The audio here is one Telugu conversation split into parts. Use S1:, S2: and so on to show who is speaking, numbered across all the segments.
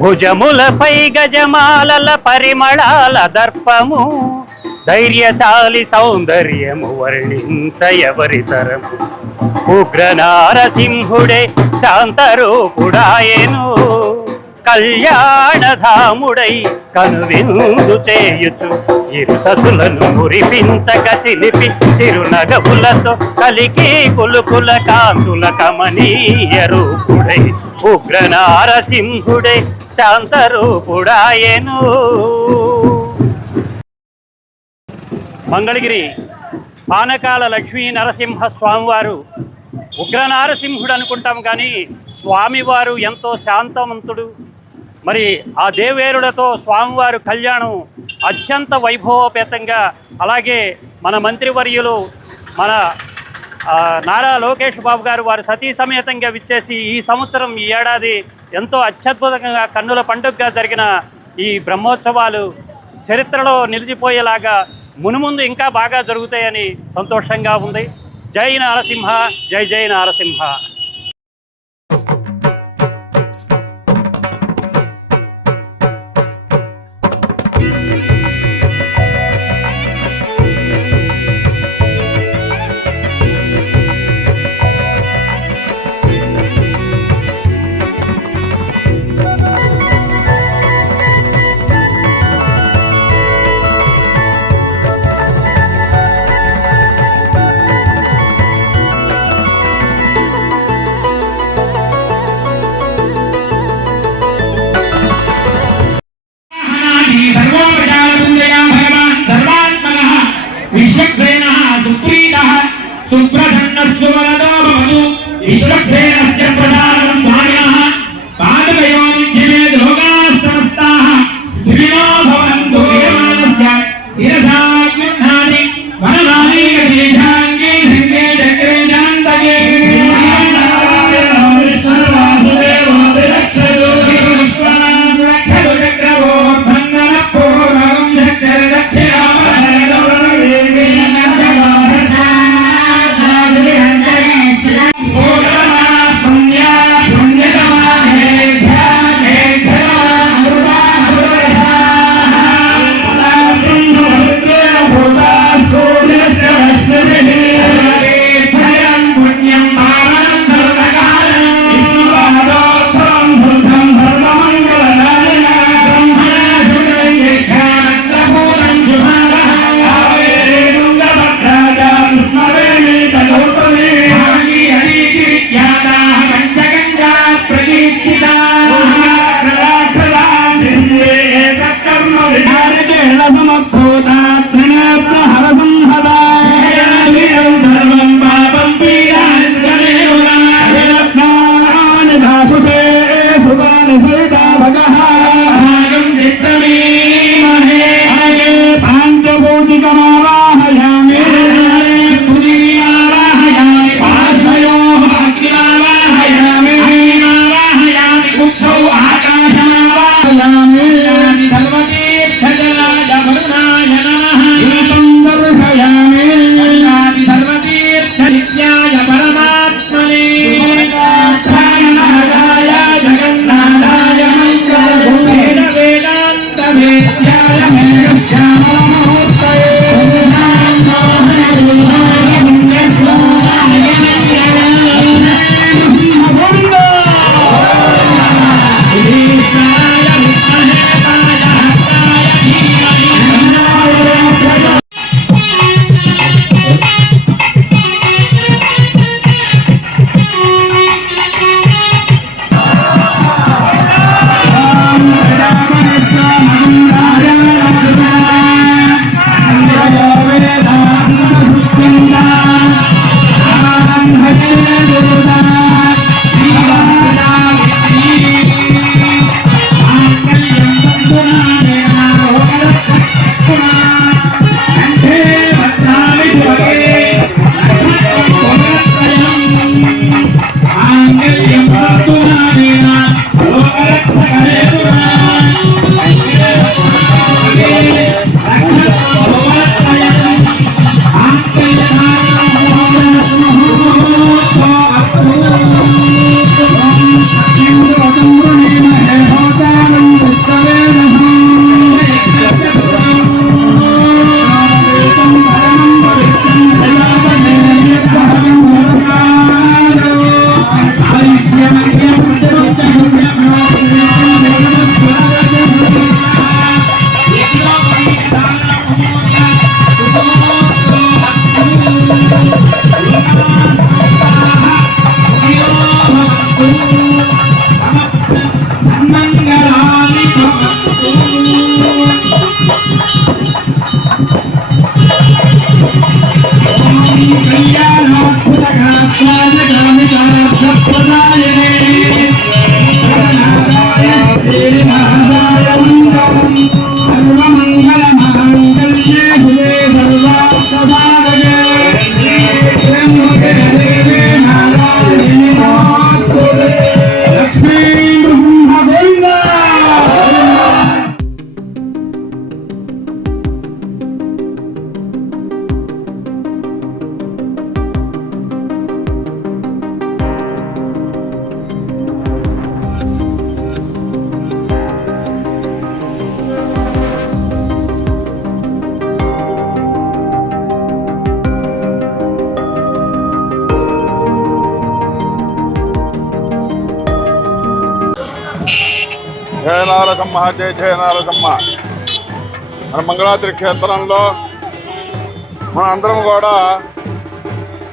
S1: భుజములపై గజమాలల పరిమళాల దర్పము ధైర్యశాలి సౌందర్యము వర్ణించ ఎవరితరము ఉగ్ర నారసింహుడే శాంతరూపుడాయను. కళ్యాణధాముడై కనువిందు చేయుచు. ఇరు సతులను మురిపించక చిలిపి చిరునగవులతో కలికి కులుకుల కాంతుల కమనీయ రూపుడై ఉగ్ర శాంతరూపుడాయను. మంగళగిరి పానకాల లక్ష్మీ నరసింహ స్వామివారు ఉగ్ర నారసింహుడు అనుకుంటాం కానీ స్వామివారు ఎంతో శాంతవంతుడు. మరి ఆ దేవేరులతో స్వామివారు కళ్యాణం అత్యంత వైభవోపేతంగా అలాగే మన మంత్రివర్యులు మన నారా లోకేష్ బాబు గారు వారు సతీ సమేతంగా విచ్చేసి ఈ సంవత్సరం ఈ ఏడాది ఎంతో అత్యద్భుతంగా కన్నుల పండుగగా జరిగిన ఈ బ్రహ్మోత్సవాలు చరిత్రలో నిలిచిపోయేలాగా మునుముందు ఇంకా బాగా జరుగుతాయని సంతోషంగా ఉంది. జై నారసింహ జై జై నారసింహ.
S2: comprar You
S3: know. నారసమ్మ జయ జయ నారసమ్మ మన మంగళాద్రి క్షేత్రంలో మన అందరం కూడా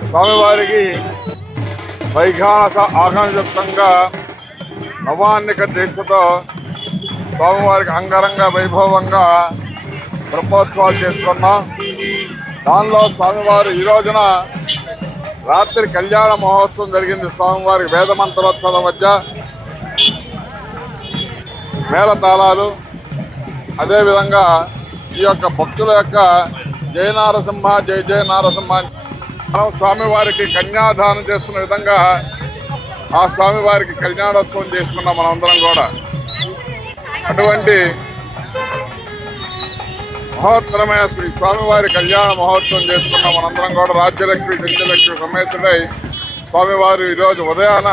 S3: స్వామివారికి వైఖానస ఆకాంక్షయుక్తంగా నవాన్నిక దీక్షతో స్వామివారికి అంగరంగ వైభవంగా బ్రహ్మోత్సవాలు చేసుకున్నాం. దానిలో స్వామివారు ఈ రోజున రాత్రి కళ్యాణ మహోత్సవం జరిగింది. స్వామివారికి వేద మంత్రోత్సవం మధ్య మేళతాళాలు అదేవిధంగా ఈ యొక్క భక్తుల యొక్క జయ నారసింహ జయ జయ నారసింహ మనం స్వామివారికి కన్యాదానం చేస్తున్న విధంగా ఆ స్వామివారికి కళ్యాణోత్సవం చేసుకున్నాం మనందరం కూడా. అటువంటి మహోత్తరమైన శ్రీ స్వామివారి కళ్యాణ మహోత్సవం చేసుకున్న మనందరం కూడా. రాజ్యలక్ష్మి జంజలక్ష్మి సమేతుడై స్వామివారు ఈరోజు ఉదయాన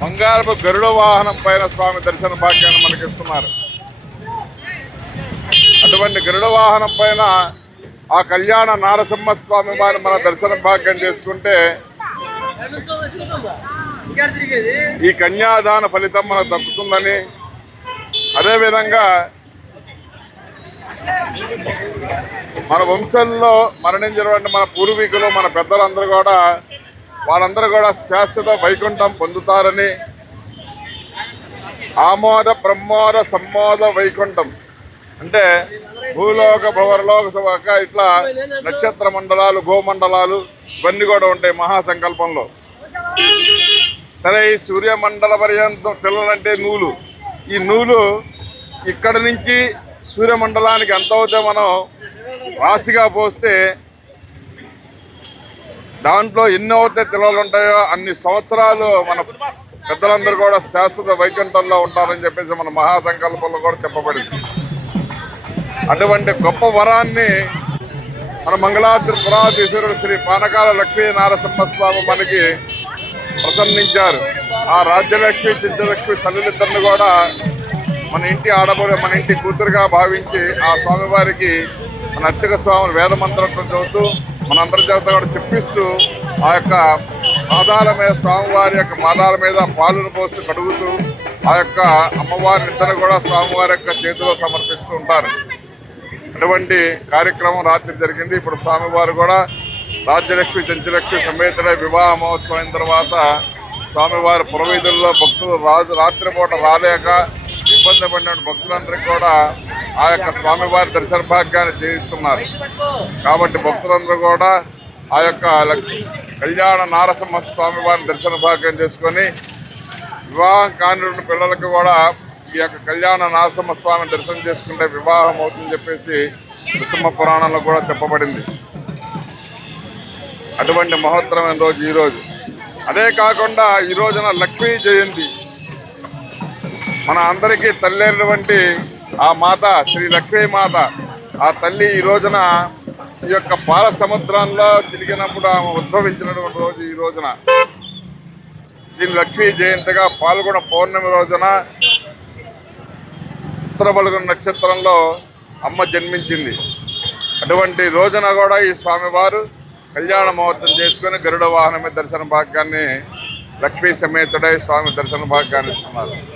S3: బంగారపు గరుడ వాహనం పైన స్వామి దర్శన భాగ్యాన్ని మనకిస్తున్నారు. అటువంటి గరుడ వాహనం పైన ఆ కళ్యాణ నారసింహ స్వామి వారిని మన దర్శన భాగ్యం చేసుకుంటే ఈ కన్యాదాన ఫలితం మనకు దక్కుతుందని అదేవిధంగా మన వంశంలో మరణించినటువంటి మన పూర్వీకులు మన పెద్దలందరూ కూడా వాళ్ళందరూ కూడా శాశ్వత వైకుంఠం పొందుతారని ఆమోద ప్రమోద సమ్మోద వైకుంఠం. అంటే భూలోక భవరలోక సభక ఇట్లా నక్షత్ర మండలాలు గోమండలాలు ఇవన్నీ కూడా ఉంటాయి మహాసంకల్పంలో. సరే ఈ సూర్యమండల పర్యంతం పిల్లలంటే నూలు. ఈ నూలు ఇక్కడ నుంచి సూర్యమండలానికి ఎంత అవుతే మనం రాశిగా పోస్తే దాంట్లో ఎన్ని తెలవలు ఉంటాయో అన్ని సంవత్సరాలు మన పెద్దలందరూ కూడా శాశ్వత వైకుంఠంలో ఉంటారని చెప్పేసి మన మహాసంకల్పంలో కూడా చెప్పబడింది. అటువంటి గొప్ప వరాన్ని మన మంగళాద్రి పురాధీశ్వరుడు శ్రీ పానకాల లక్ష్మీ నారసింహస్వామి మనకి ప్రసన్నించారు. ఆ రాజ్యలక్ష్మి చిత్తలక్ష్మి తల్లిదండ్రులు కూడా మన ఇంటి ఆడబడి మన ఇంటి కూతురుగా భావించి ఆ స్వామివారికి మన అర్చక స్వామి వేదమంత్రం చదువుతూ మనందరి చేత కూడా చెప్పిస్తూ ఆ యొక్క పాదాల మీద స్వామివారి యొక్క పాదాల మీద పాలును పోసి కడుగుతూ ఆ యొక్క అమ్మవారి నిద్ర కూడా స్వామివారి యొక్క చేతిలో సమర్పిస్తూ ఉంటారు. అటువంటి కార్యక్రమం రాత్రి జరిగింది. ఇప్పుడు స్వామివారు కూడా రాజ్యలక్ష్మి చంచలక్ష్మి సమేతడ వివాహ మహోత్సవం అయిన తర్వాత స్వామివారి పురవీధుల్లో భక్తులు రాజు రాత్రిపూట రాలేక ఇబ్బంది పడిన భక్తులందరికీ కూడా ఆ యొక్క స్వామివారి దర్శన భాగ్యాన్ని చేయిస్తున్నారు. కాబట్టి భక్తులందరూ కూడా ఆ యొక్క కళ్యాణ నారసింహ స్వామివారిని దర్శన భాగ్యం చేసుకొని వివాహం కాని పిల్లలకు కూడా ఈ యొక్క కళ్యాణ నారసింహ స్వామిని దర్శనం చేసుకుంటే వివాహం అవుతుందని చెప్పేసి నృసింహ పురాణంలో కూడా చెప్పబడింది. అటువంటి మహోత్తరమైన రోజు ఈరోజు అదే కాకుండా ఈ రోజున లక్ష్మీ జయంతి. మన అందరికీ తల్లి ఆ మాత శ్రీ లక్ష్మీ మాత ఆ తల్లి ఈ రోజున ఈ యొక్క పాల సముద్రంలో చిలికినప్పుడు ఆమె ఉద్భవించినటువంటి రోజు ఈ రోజున. దీని లక్ష్మీ జయంతిగా పాల్గొన పౌర్ణమి రోజున ఉత్తర బలుగు నక్షత్రంలో అమ్మ జన్మించింది. అటువంటి రోజున కూడా ఈ స్వామివారు కళ్యాణ మహోత్సవం చేసుకుని గరుడ వాహనమే దర్శన భాగ్యాన్ని లక్ష్మీ సమేతుడై స్వామి దర్శన భాగ్యాన్ని ఇస్తున్నారు.